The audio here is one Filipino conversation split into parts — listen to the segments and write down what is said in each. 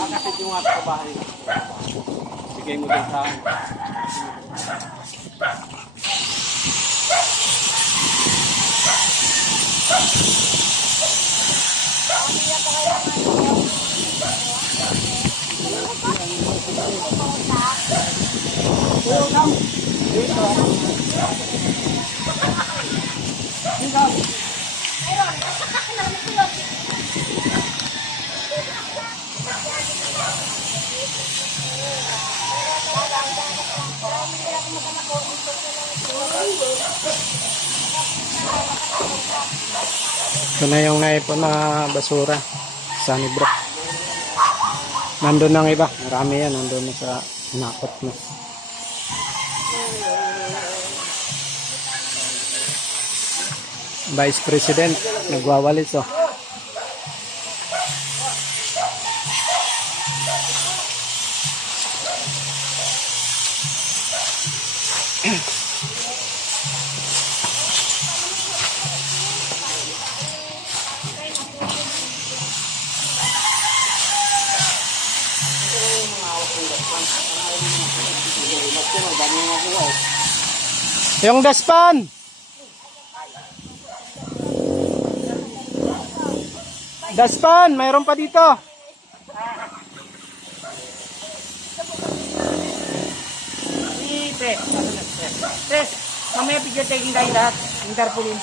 Kasi yung nga sa bahay. Sige mo din sa akin. Ito na yung naipon na basura. Sunnybrook. Nandun ang iba. Marami yan. Nandun na sa nakot na. Vice President. Nagwawalis oh. Yung daspan. Daspan, mayroon pa dito. Tres, mamaya picture taking tayo lahat. Yung tarpaulin.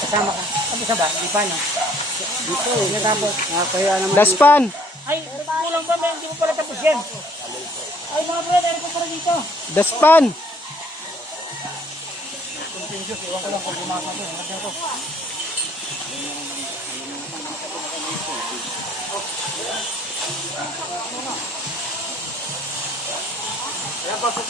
Kasama ka. Tapos na ba? Di pa na. Dito eh. Natapos. Kaya naman. Daspan. Ay, kulang ba? Hindi mo pala tapos yan. Ay, mga brother, ano ko para dito? Daspan. Iwan ko lang kung gumasa ko. Nagyan ko. Kaya pasok